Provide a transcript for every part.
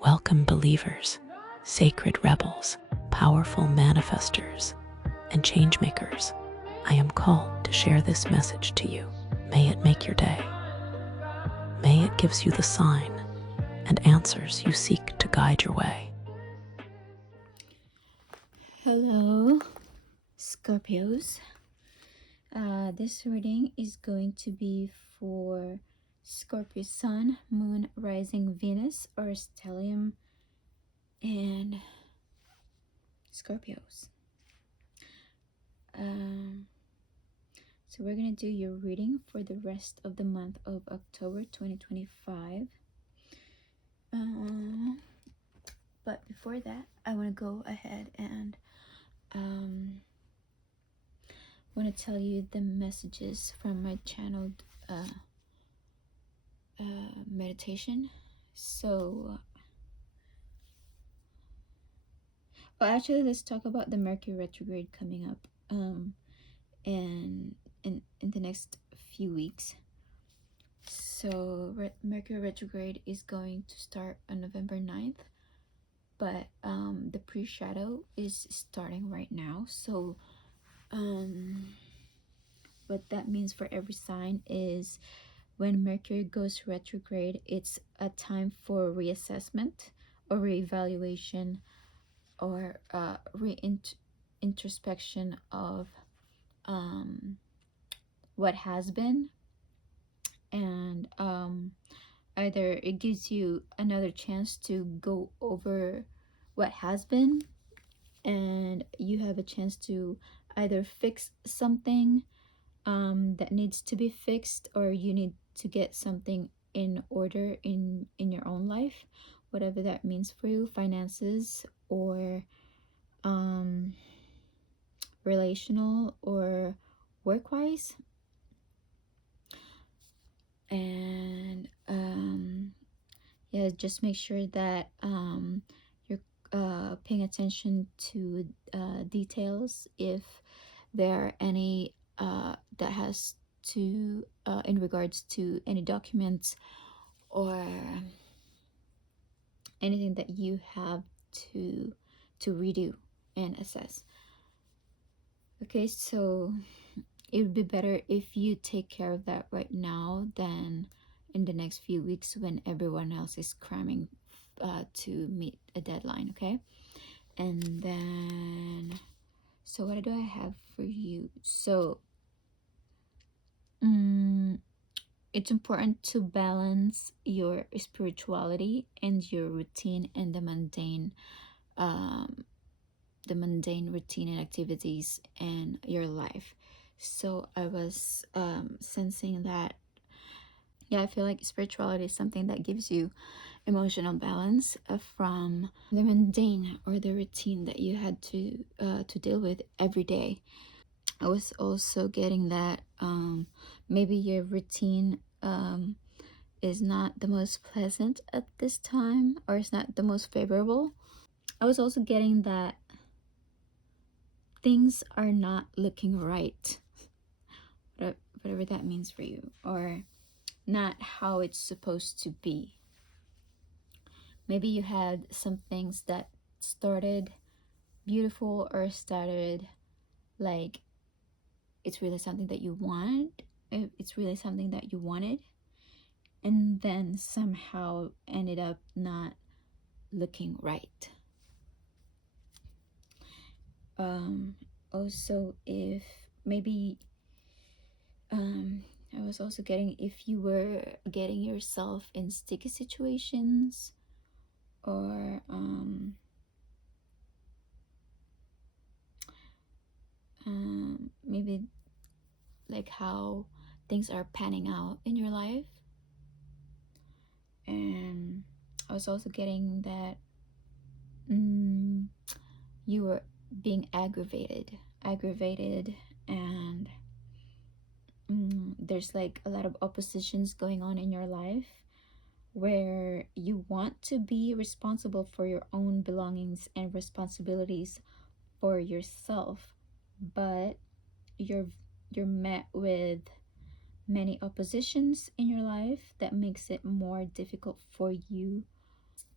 Welcome, believers, sacred rebels, powerful manifestors, and changemakers. I am called to share this message to you. May it make your day. May it gives you the sign and answers you seek to guide your way. Hello, Scorpios. This reading is going to be for Scorpio Sun, Moon, Rising, Venus, or Stellium, and Scorpios. So we're going to do your reading for the rest of the month of October 2025. But before that, I want to go ahead and want to tell you the messages from my channeled meditation. So actually, let's talk about the Mercury retrograde coming up in the next few weeks. So Mercury retrograde is going to start on November 9th, but the pre-shadow is starting right now. So what that means for every sign is when Mercury goes retrograde, it's a time for reassessment or reevaluation or introspection of what has been, and either it gives you another chance to go over what has been, and you have a chance to either fix something that needs to be fixed, or you need to get something in order in your own life, whatever that means for you, finances or relational or work-wise. And yeah, just make sure that you're paying attention to details, if there are any that has to in regards to any documents or anything that you have to redo and assess. Okay, so it would be better if you take care of that right now than in the next few weeks when everyone else is cramming to meet a deadline. Okay, and then so what do I have for you? So it's important to balance your spirituality and your routine and the mundane routine and activities in your life. So I was sensing that, yeah, I feel like spirituality is something that gives you emotional balance from the mundane or the routine that you had to deal with every day. I was also getting that maybe your routine is not the most pleasant at this time, or it's not the most favorable. I was also getting that things are not looking right, whatever that means for you, or not how it's supposed to be. Maybe you had some things that started beautiful, or started like it's really something that you want, it's really something that you wanted, and then somehow ended up not looking right. Also, if maybe I was also getting, if you were getting yourself in sticky situations, or maybe like how things are panning out in your life. And I was also getting that you were being aggravated, and there's like a lot of oppositions going on in your life, where you want to be responsible for your own belongings and responsibilities for yourself, but you're met with many oppositions in your life that makes it more difficult for you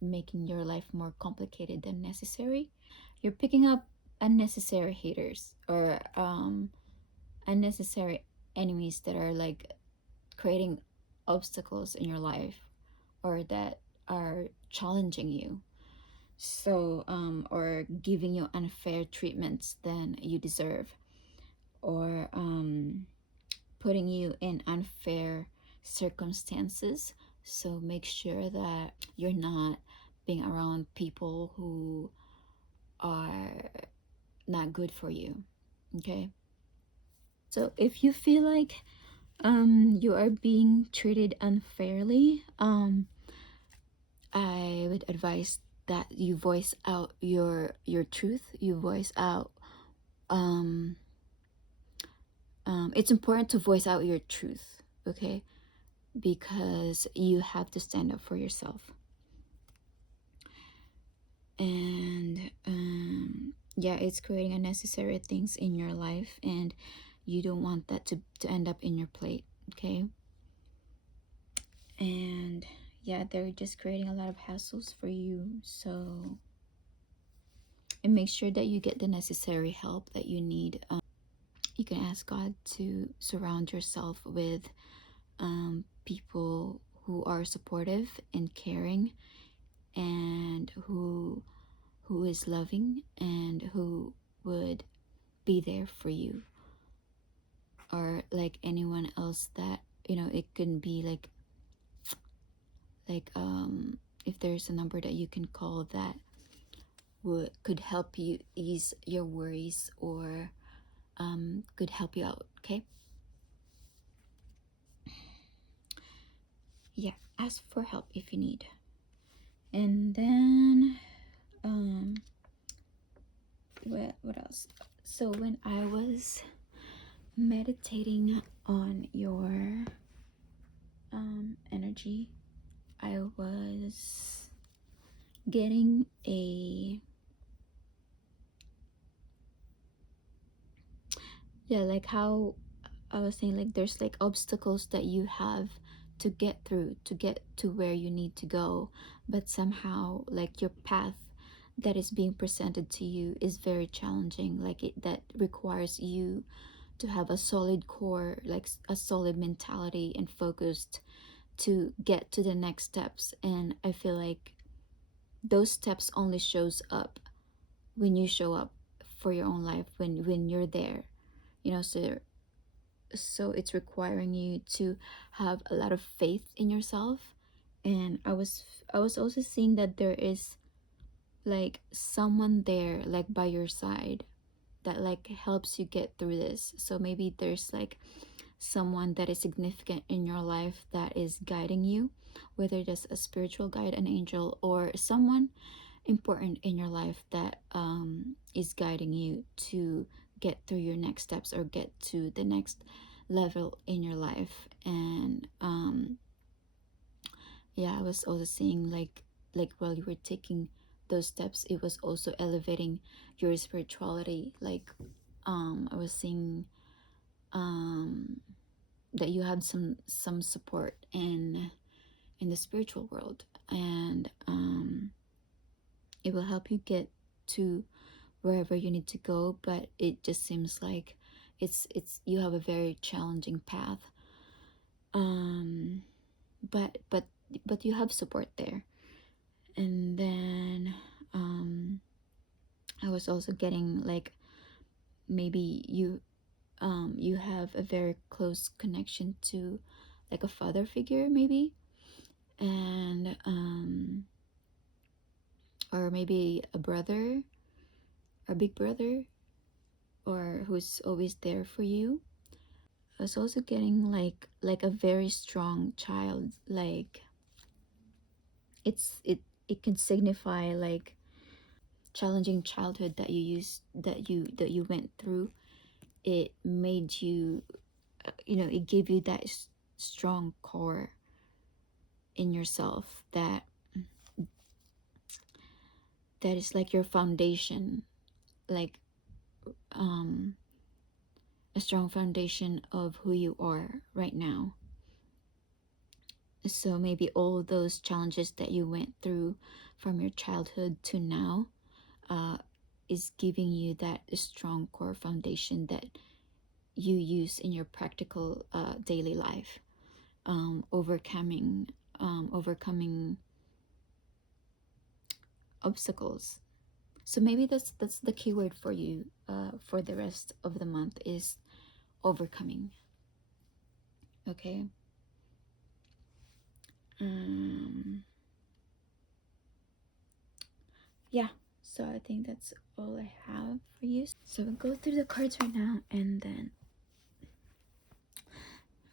making your life more complicated than necessary. You're picking up unnecessary haters or unnecessary enemies that are like creating obstacles in your life or that are challenging you, so or giving you unfair treatments than you deserve, or putting you in unfair circumstances. So make sure that you're not being around people who are not good for you. Okay, so if you feel like you are being treated unfairly, I would advise that you voice out your truth. You voice out um it's important to voice out your truth, okay? Because you have to stand up for yourself. And yeah, it's creating unnecessary things in your life, and you don't want that to end up in your plate, okay? And yeah, they're just creating a lot of hassles for you. So, and make sure that you get the necessary help that you need. You can ask God to surround yourself with people who are supportive and caring, and who is loving, and who would be there for you, or like anyone else that, you know, it can be if there's a number that you can call that could help you ease your worries, or could help you out, okay? Yeah, ask for help if you need. And then what else? So when I was meditating on your energy, I was getting a, yeah, like how I was saying, like there's like obstacles that you have to get through to get to where you need to go, but somehow like your path that is being presented to you is very challenging, like that requires you to have a solid core, like a solid mentality and focused to get to the next steps. And I feel like those steps only shows up when you show up for your own life, when you're there, you know. So it's requiring you to have a lot of faith in yourself. And I was also seeing that there is like someone there, like by your side, that like helps you get through this. So maybe there's like someone that is significant in your life that is guiding you, whether that's a spiritual guide, an angel, or someone important in your life that is guiding you to get through your next steps or get to the next level in your life. And yeah, I was also seeing like while you were taking those steps, it was also elevating your spirituality. Like I was seeing that you had some support in the spiritual world, and it will help you get to wherever you need to go. But it just seems like it's you have a very challenging path, um but but you have support there. And then I was also getting like maybe you have a very close connection to like a father figure, maybe. And or maybe a brother, a big brother, or who's always there for you. I was also getting like a very strong child, like it can signify like challenging childhood that you used that you went through. It made you, you know, it gave you that strong core in yourself that is like your foundation, like um a strong foundation of who you are right now. So maybe all those challenges that you went through from your childhood to now is giving you that strong core foundation that you use in your practical daily life, overcoming obstacles. So maybe that's the keyword for you for the rest of the month is overcoming. Okay. Yeah, so I think that's all I have for you. So we'll go through the cards right now, and then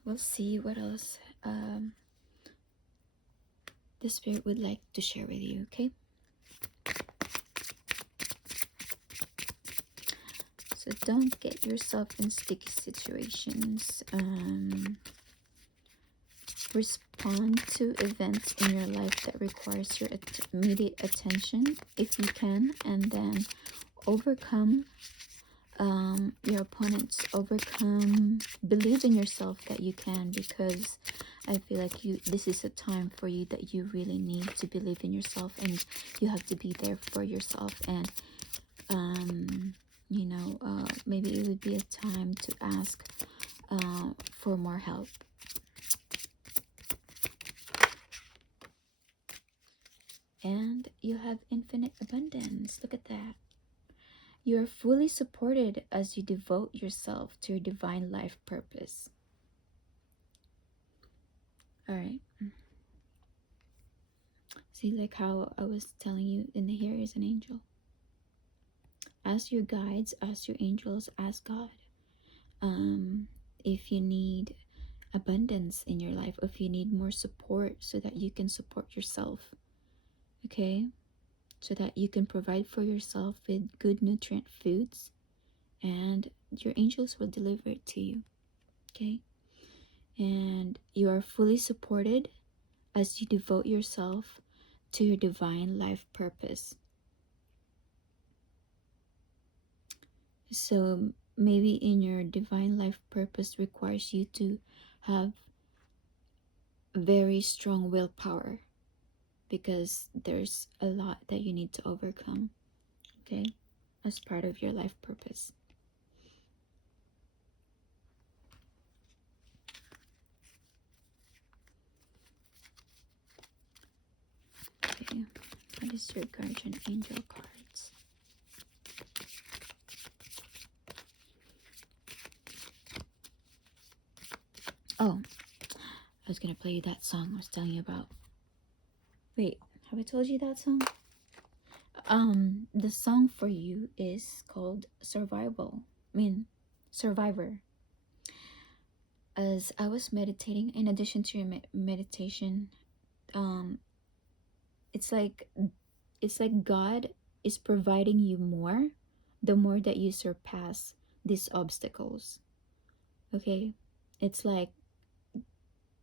we'll see what else the spirit would like to share with you. Okay, so don't get yourself in sticky situations. Respond to events in your life that requires your immediate attention if you can, and then overcome your opponents. Believe in yourself that you can, because I feel like this is a time for you that you really need to believe in yourself, and you have to be there for yourself. And maybe it would be a time to ask for more help. And you have infinite abundance. Look at that. You are fully supported as you devote yourself to your divine life purpose. All right. See, like how I was telling you, in the here is an angel. Ask your guides, ask your angels, ask God. If you need abundance in your life, if you need more support so that you can support yourself, okay? So that you can provide for yourself with good nutrient foods, and your angels will deliver it to you, okay? And you are fully supported as you devote yourself to your divine life purpose. So maybe in your divine life purpose requires you to have very strong willpower, because there's a lot that you need to overcome, okay, as part of your life purpose. Okay, what is your guardian angel cards? Oh, I was gonna play you that song I was telling you about. Wait, have I told you that song? The song for you is called Survival. Survivor. As I was meditating, in addition to your meditation, it's like God is providing you more, the more that you surpass these obstacles. Okay, it's like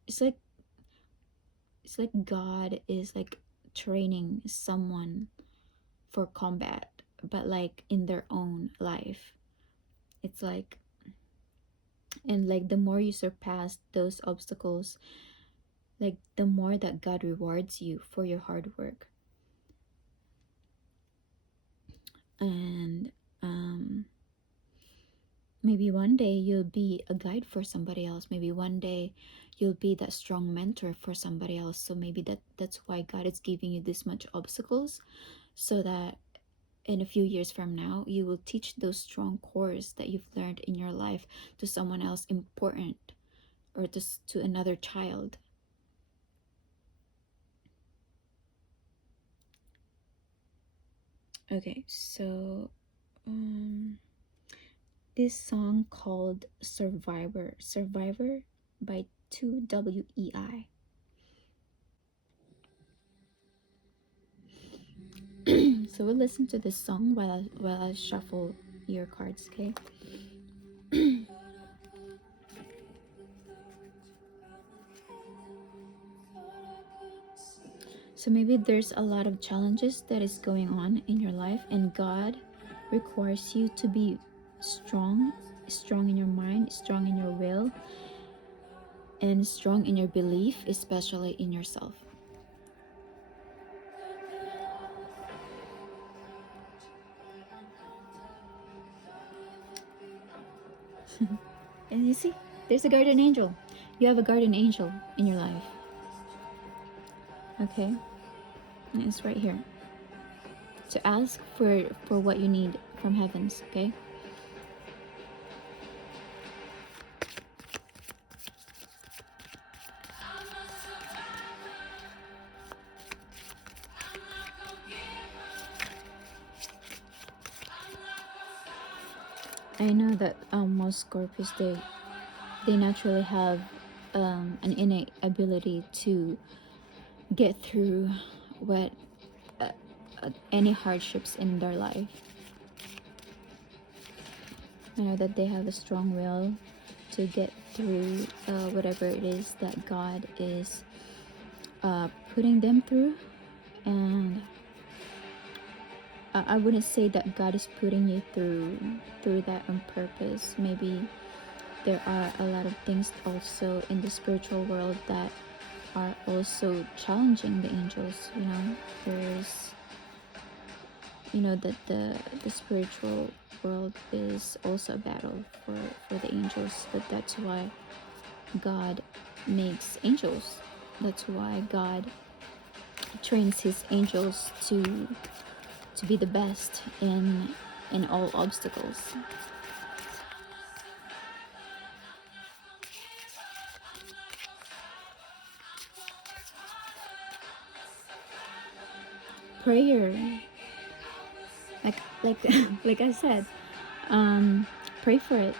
it's like it's like God is like training someone for combat, but like in their own life. It's like, and like the more you surpass those obstacles, like the more that God rewards you for your hard work. And maybe one day you'll be a guide for somebody else. Maybe one day you'll be that strong mentor for somebody else. So maybe that's why God is giving you this much obstacles, so that in a few years from now you will teach those strong cores that you've learned in your life to someone else important, or to another child. Okay, so this song called Survivor by 2WEI. So we'll listen to this song while I shuffle your cards, okay? So maybe there's a lot of challenges that is going on in your life, and God requires you to be strong in your mind, strong in your will, and strong in your belief, especially in yourself. And you see, there's a guardian angel. You have a guardian angel in your life. Okay? And it's right here. To ask for what you need from heavens, okay? I know that most Scorpios, they naturally have an innate ability to get through what any hardships in their life. I know that they have a strong will to get through whatever it is that God is putting them through. And I wouldn't say that God is putting you through that on purpose. Maybe there are a lot of things also in the spiritual world that are also challenging the angels. There's that the spiritual world is also a battle for the angels, but that's why God makes angels. That's why God trains his angels to be the best in all obstacles. Prayer, like like I said, pray for it,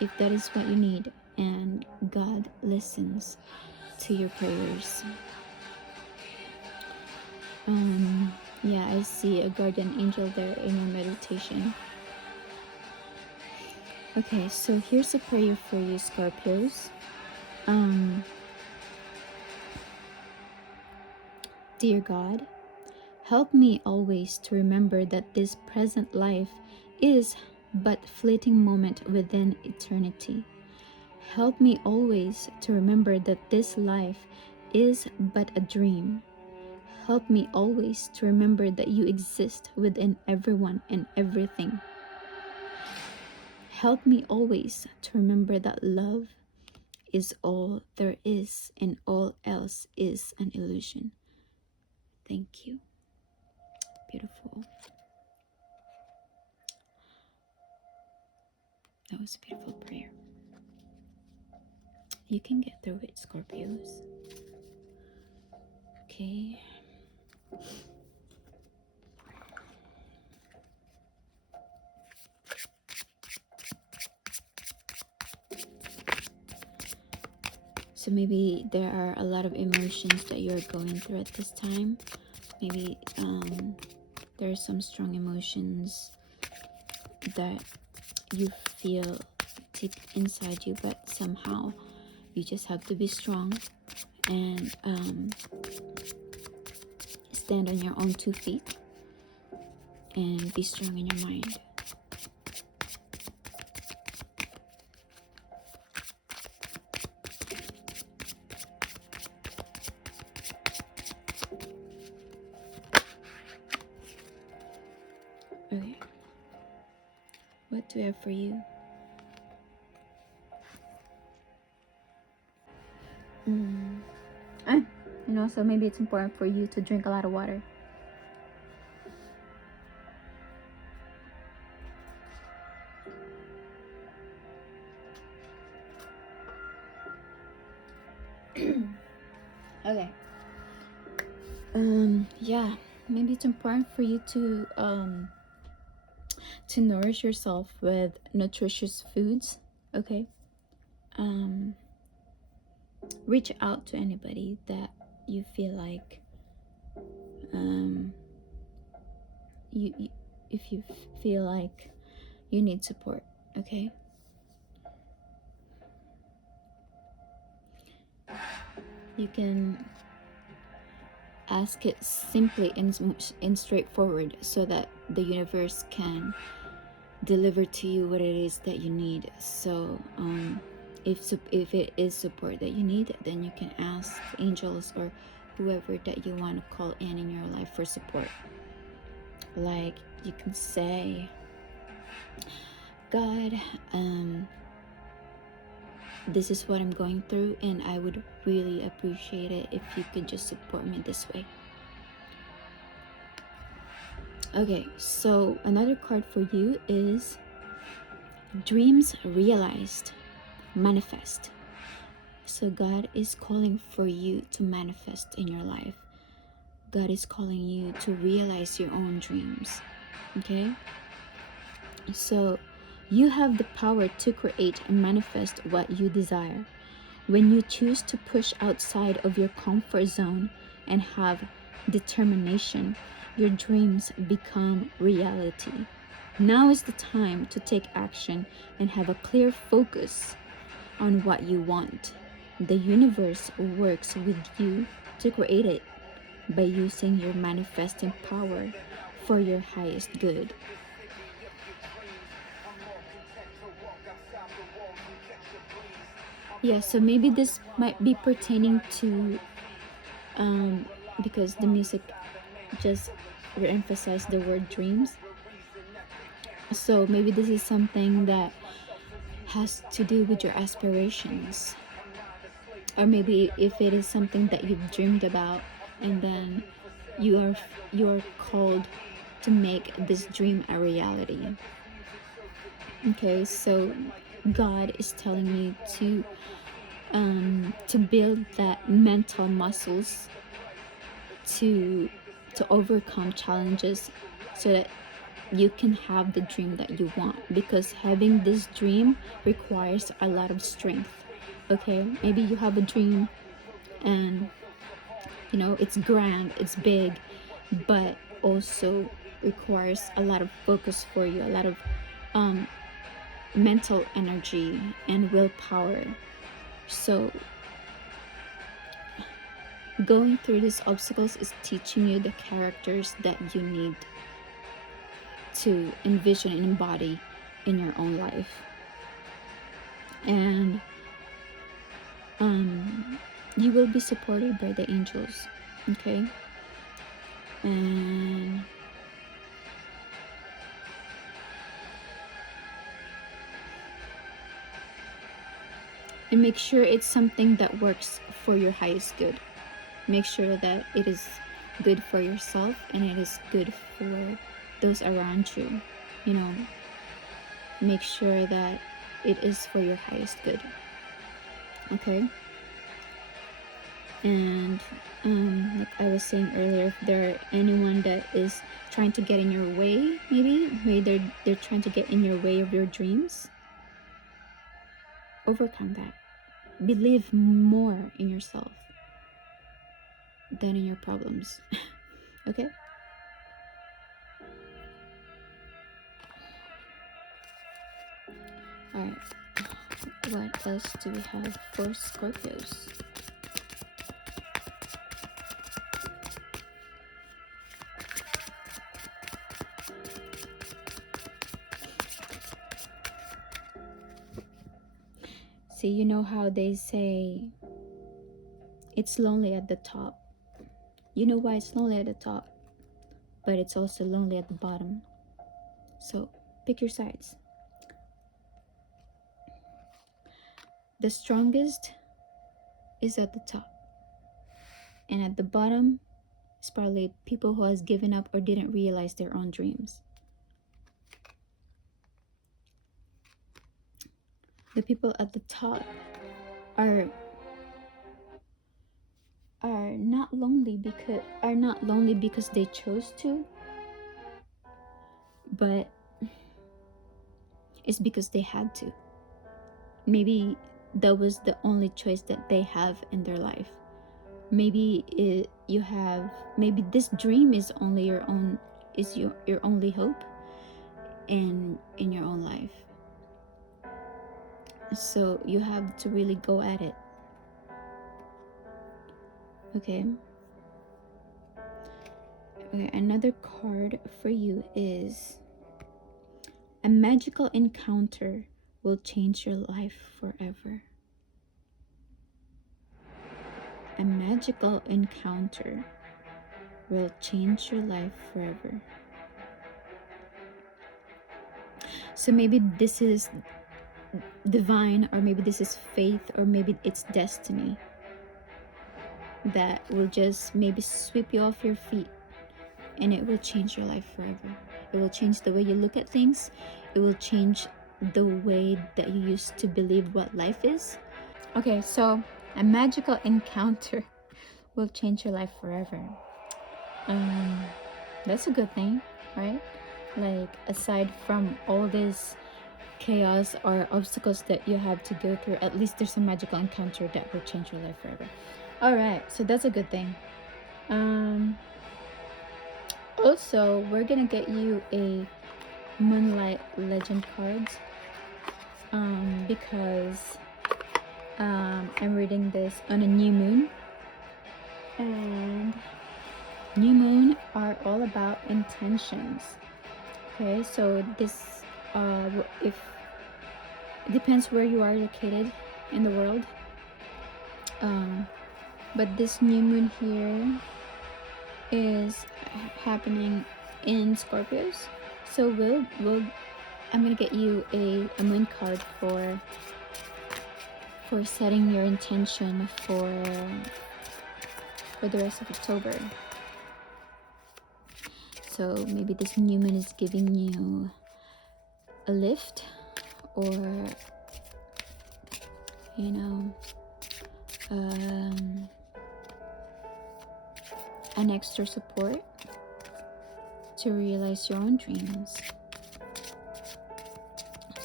if that is what you need, and God listens to your prayers. Yeah, I see a guardian angel there in your meditation. Okay, so here's a prayer for you, Scorpios. Dear God, help me always to remember that this present life is but fleeting moment within eternity. Help me always to remember that this life is but a dream. Help me always to remember that you exist within everyone and everything. Help me always to remember that love is all there is and all else is an illusion. Thank you. Beautiful. That was a beautiful prayer. You can get through it, Scorpios. Okay. So maybe there are a lot of emotions that you're going through at this time. Maybe there are some strong emotions that you feel deep inside you, but somehow you just have to be strong and stand on your own 2 feet and be strong in your mind. Okay, what do I have for you? So maybe it's important for you to drink a lot of water. Okay. Yeah, maybe it's important for you to nourish yourself with nutritious foods. Okay. Reach out to anybody that you feel like you if you feel like you need support. Okay. You can ask it simply and straightforward, so that the universe can deliver to you what it is that you need. So if it is support that you need, then you can ask angels or whoever that you want to call in your life for support. Like you can say, God, this is what I'm going through, and I would really appreciate it if you could just support me this way. Okay, so another card for you is dreams realized, manifest. So God is calling for you to manifest in your life. God is calling you to realize your own dreams. Okay? So you have the power to create and manifest what you desire. When you choose to push outside of your comfort zone and have determination, your dreams become reality. Now is the time to take action and have a clear focus on what you want. The universe works with you to create it by using your manifesting power for your highest good. Yeah, so maybe this might be pertaining to because the music just re-emphasized the word dreams. So maybe this is something that has to do with your aspirations, or maybe if it is something that you've dreamed about and then you're called to make this dream a reality. Okay, so God is telling me to build that mental muscles to overcome challenges so that you can have the dream that you want, because having this dream requires a lot of strength. Okay, maybe you have a dream and it's grand, it's big, but also requires a lot of focus for you, a lot of mental energy and willpower. So going through these obstacles is teaching you the characters that you need to envision and embody in your own life. And you will be supported by the angels. Okay, and make sure it's something that works for your highest good. Make sure that it is good for yourself and it is good for those around you. Make sure that it is for your highest good. Okay, and like I was saying earlier, if there are anyone that is trying to get in your way, maybe they're trying to get in your way of your dreams, overcome that. Believe more in yourself than in your problems. Okay, all right, what else do we have for Scorpios? See, you know how they say it's lonely at the top. You know why it's lonely at the top, but it's also lonely at the bottom. So pick your sides. The strongest is at the top, and at the bottom is probably people who has given up or didn't realize their own dreams. The people at the top are not lonely because they chose to, but it's because they had to. Maybe that was the only choice that they have in their life. Maybe maybe this dream is only your only hope in your own life. So you have to really go at it. Okay, another card for you is a magical encounter will change your life forever. a magical encounter will change your life forever. So maybe this is divine, or maybe this is faith, or maybe it's destiny that will just maybe sweep you off your feet, and it will change your life forever. It will change the way you look at things. It will change the way that you used to believe what life is. Okay, so a magical encounter will change your life forever. That's a good thing, right? Like, aside from all this chaos or obstacles that you have to go through, at least there's a magical encounter that will change your life forever. All right, so that's a good thing. Also, we're gonna get you a Moonlight Legend cards, because I'm reading this on a new moon, and new moon are all about intentions. Okay, so this if it depends where you are located in the world, but this new moon here is happening in Scorpios. So I'm gonna get you a moon card for setting your intention for the rest of October. So maybe this new moon is giving you a lift, or you know, an extra support to realize your own dreams.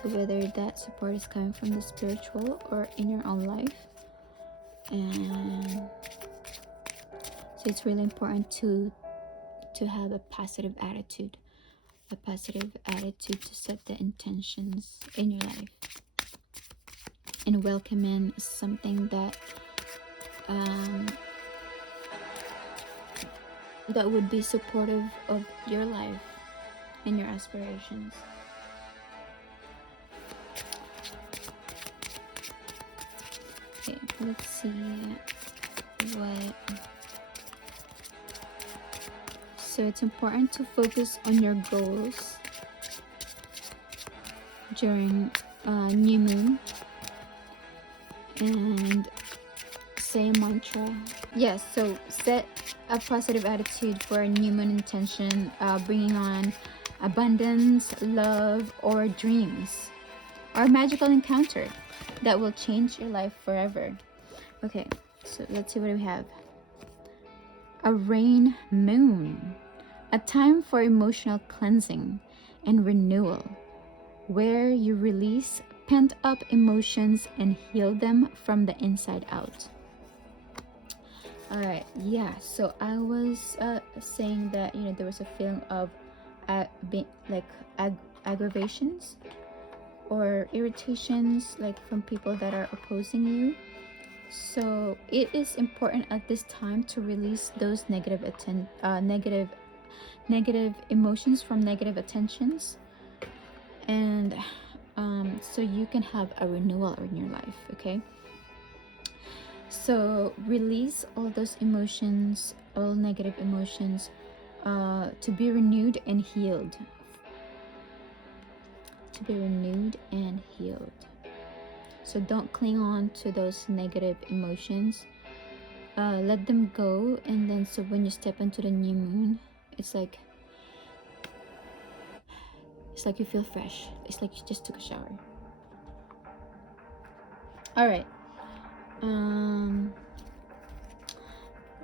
So whether that support is coming from the spiritual or in your own life, and so it's really important to have a positive attitude to set the intentions in your life, and welcome in something that that would be supportive of your life and your aspirations. Okay, let's see what. So it's important to focus on your goals during new moon, and say a mantra. Yes, so set a positive attitude for a new moon intention, bringing on abundance, love, or dreams, or a magical encounter that will change your life forever. Okay, so let's see what we have. A rain moon, a time for emotional cleansing and renewal, where you release pent-up emotions and heal them from the inside out. All right, yeah, so I was saying that, you know, there was a feeling of aggravations or irritations, like from people that are opposing you. So it is important at this time to release those negative emotions from negative attentions, and so you can have a renewal in your life. Okay, so release all those emotions, all negative emotions, to be renewed and healed. So don't cling on to those negative emotions. Let them go, and then so when you step into the new moon, it's like you feel fresh. It's like you just took a shower. All right.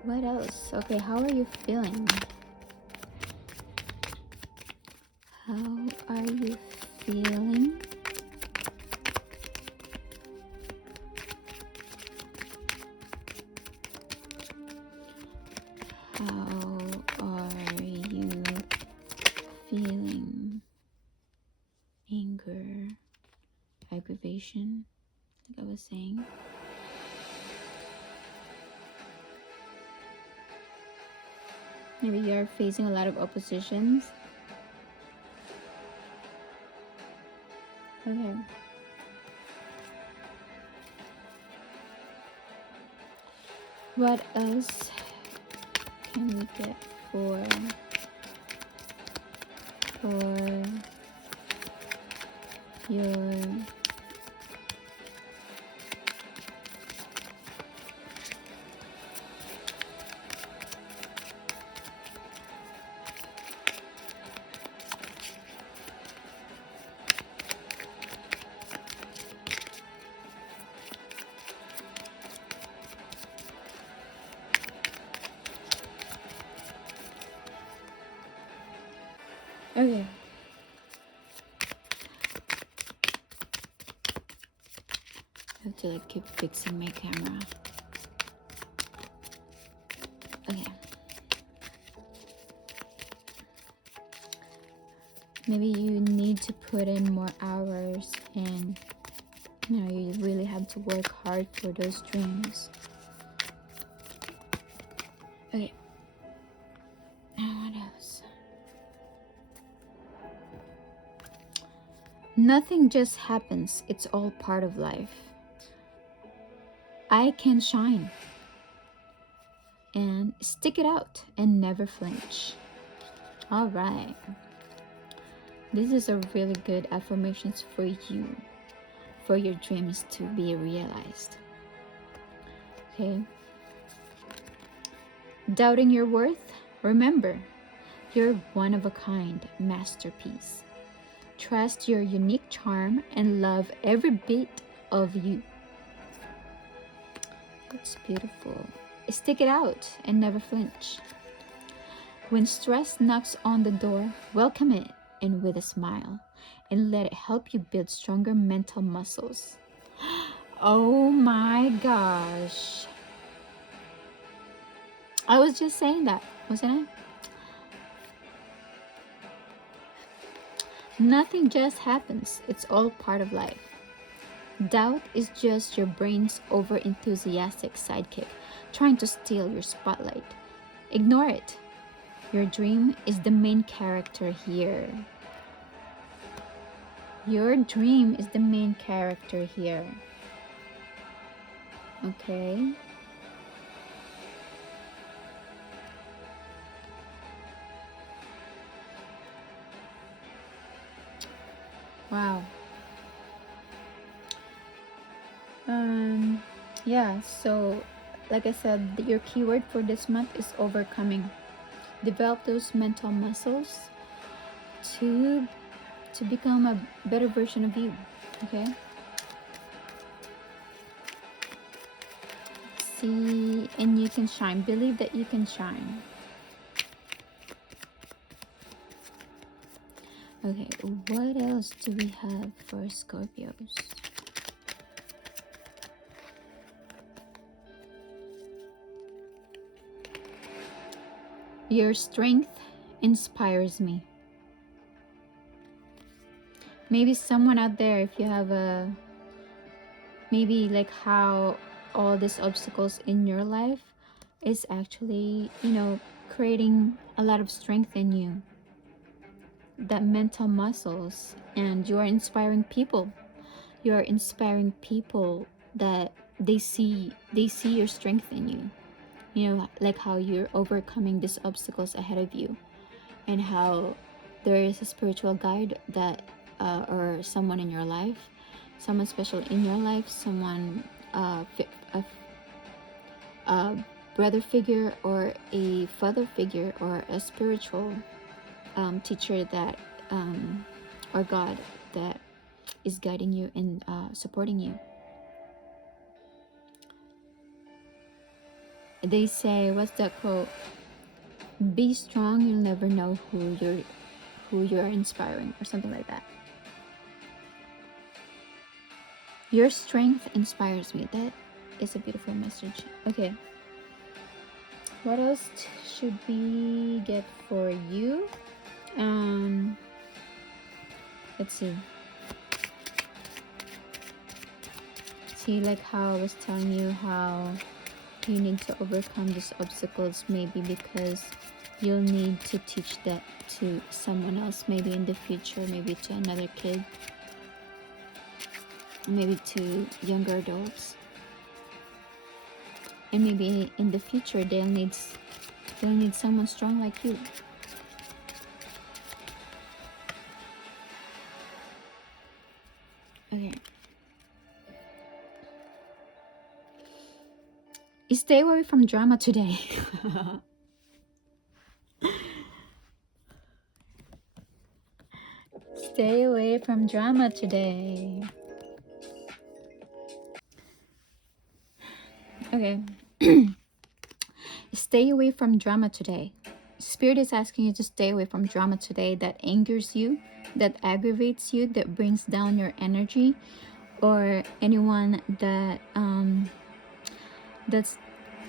What else? Okay, how are you feeling? How are you feeling? How are you feeling? Anger, aggravation, like I was saying. Maybe you're facing a lot of oppositions. Okay. What else can we get for your okay. I have to like keep fixing my camera. Okay. Maybe you need to put in more hours, and you really have to work hard for those dreams. Okay. And what else? Nothing just happens. It's all part of life. I can shine. And stick it out and never flinch. All right. This is a really good affirmations for you, for your dreams to be realized. Okay. Doubting your worth? Remember, you're one of a kind masterpiece. Trust your unique charm and love every bit of you. That's beautiful. Stick it out and never flinch. When stress knocks on the door, welcome it in with a smile and let it help you build stronger mental muscles. Oh my gosh. I was just saying that, wasn't I? Nothing just happens. It's all part of life. Doubt is just your brain's over-enthusiastic sidekick trying to steal your spotlight. Ignore it. Your dream is the main character here. Your dream is the main character here. Okay? Wow. Yeah, so like I said, your keyword for this month is overcoming. Develop those mental muscles to become a better version of you. Okay? See, and you can shine. Believe that you can shine. Okay, what else do we have for Scorpios? Your strength inspires me. Maybe someone out there, if you have a, maybe like how all these obstacles in your life is actually, creating a lot of strength in you, that mental muscles, and you are inspiring people. You are inspiring people that they see your strength in you. Like how you're overcoming these obstacles ahead of you, and how there is a spiritual guide that or someone in your life, someone special in your life, someone a brother figure or a father figure or a spiritual teacher that or God that is guiding you and supporting you. They say, what's that quote? Be strong, you'll never know who you're inspiring, or something like that. Your strength inspires me. That is a beautiful message. Okay, what else should we get for you? Let's see, like how I was telling you how you need to overcome these obstacles, maybe because you'll need to teach that to someone else, maybe in the future, maybe to another kid, maybe to younger adults. and maybe in the future they'll need someone strong like you. Okay. Stay away from drama today. Stay away from drama today. Okay. Stay away from drama today. Spirit is asking you to stay away from drama today that angers you, that aggravates you, that brings down your energy, or anyone that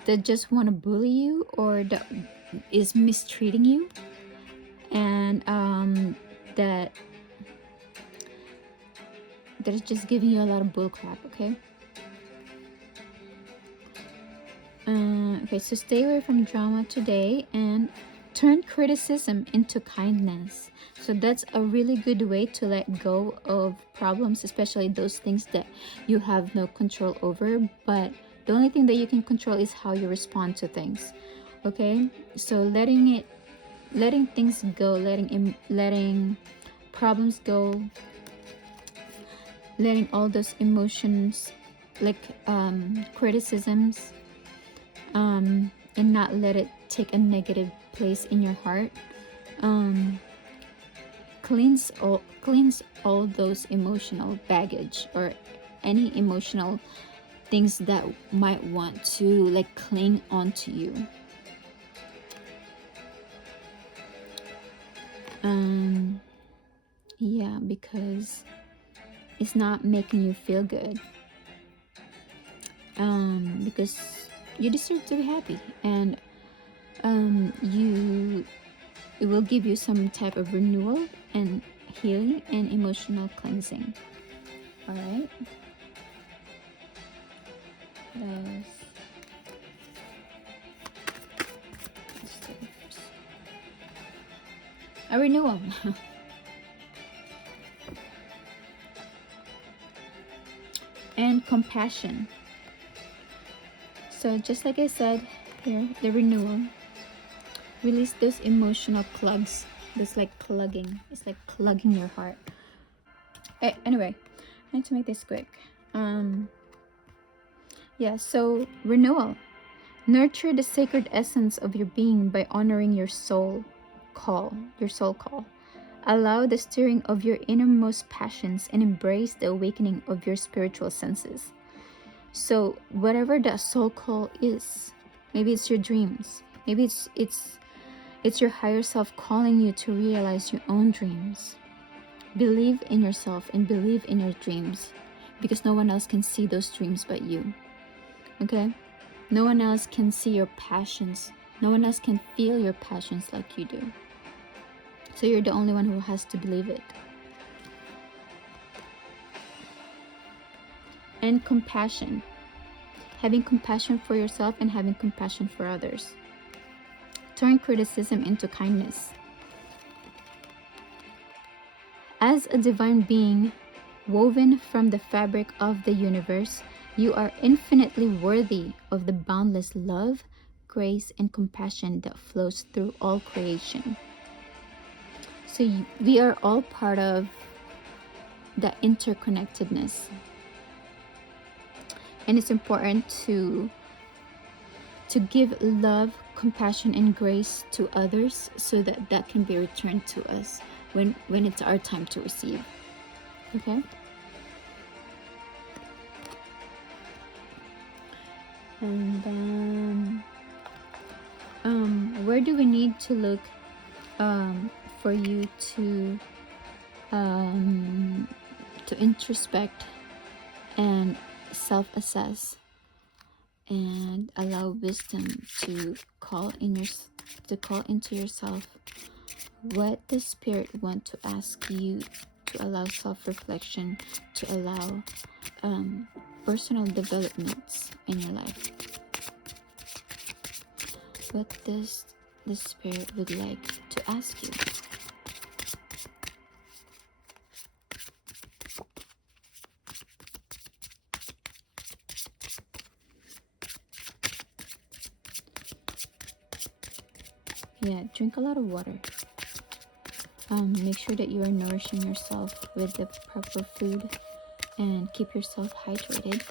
that just want to bully you, or that is mistreating you, and that is just giving you a lot of bull crap. Okay. Okay, so stay away from drama today and turn criticism into kindness. So that's a really good way to let go of problems, especially those things that you have no control over. But the only thing that you can control is how you respond to things. Okay, so letting things go, letting problems go, letting all those emotions like criticisms and not let it take a negative place in your heart. Cleanse all those emotional baggage or any emotional things that might want to like cling onto you. Yeah, because it's not making you feel good. Because you deserve to be happy, and it will give you some type of renewal and healing and emotional cleansing. All right. A renewal. And compassion. So just like I said here, the renewal. Release those emotional plugs. This like plugging. It's like plugging your heart. Anyway, I need to make this quick. Yeah, so renewal. Nurture the sacred essence of your being by honoring your soul call. Allow the stirring of your innermost passions and embrace the awakening of your spiritual senses. So whatever that soul call is, maybe it's your dreams, maybe it's your higher self calling you to realize your own dreams. Believe in yourself and believe in your dreams, because no one else can see those dreams but you. Okay? No one else can see your passions. No one else can feel your passions like you do. So you're the only one who has to believe it. And compassion. Having compassion for yourself and having compassion for others. Turn criticism into kindness. As a divine being, woven from the fabric of the universe, you are infinitely worthy of the boundless love, grace, and compassion that flows through all creation. So we are all part of that interconnectedness. And it's important to give love, compassion, and grace to others so that can be returned to us when it's our time to receive. Okay? And where do we need to look for you to introspect and self-assess and allow wisdom to call into yourself what the spirit want to ask you, to allow self-reflection, to allow personal developments in your life. What does the spirit would like to ask you? Yeah, drink a lot of water. Make sure that you are nourishing yourself with the proper food and keep yourself hydrated.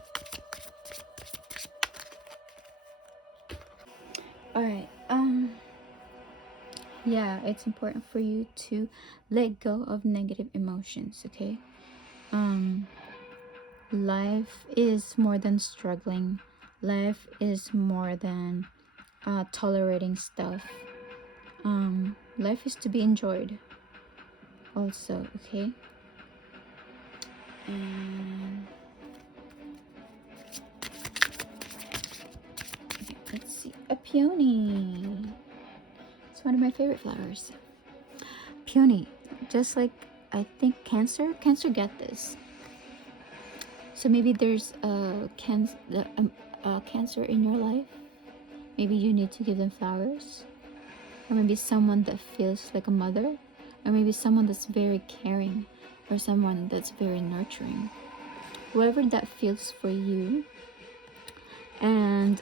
All right. Yeah, it's important for you to let go of negative emotions, okay? Life is more than struggling. Life is more than tolerating stuff. Life is to be enjoyed also, okay? And let's see, a peony. It's one of my favorite flowers. Peony, just like I think Cancer get this. So maybe there's a cancer in your life. Maybe you need to give them flowers, or maybe someone that feels like a mother, or maybe someone that's very caring, or someone that's very nurturing. Whoever that feels for you, and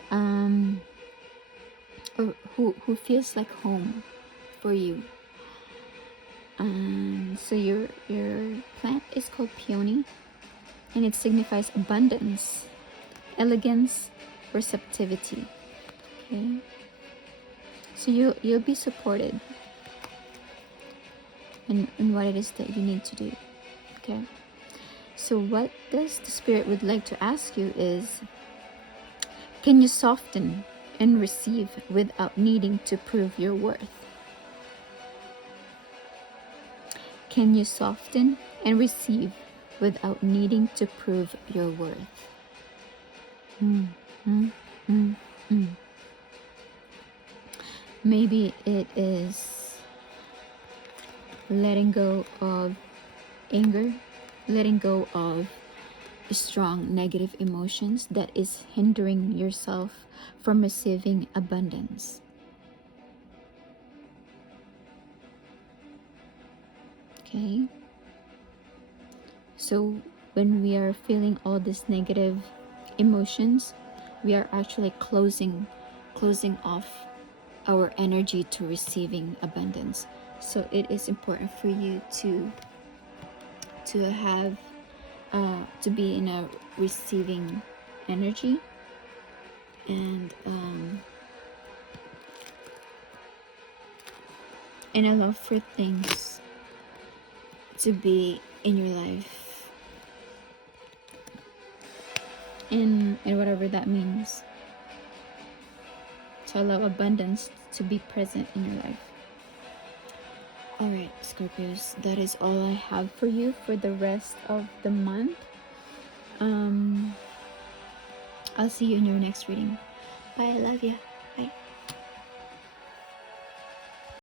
or who feels like home for you. So your plant is called peony, and it signifies abundance, elegance, receptivity. Okay, so you'll be supported in what it is that you need to do. Okay, so what the spirit would like to ask you is, can you soften and receive without needing to prove your worth? Can you soften and receive without needing to prove your worth? Maybe it is letting go of anger, letting go of strong negative emotions that is hindering yourself from receiving abundance. Okay, so when we are feeling all these negative emotions, we are actually closing off our energy to receiving abundance. So it is important for you to have to be in a receiving energy, and a love for things to be in your life, in whatever that means. To allow abundance to be present in your life. Alright, Scorpios, that is all I have for you for the rest of the month. I'll see you in your next reading. Bye, I love you.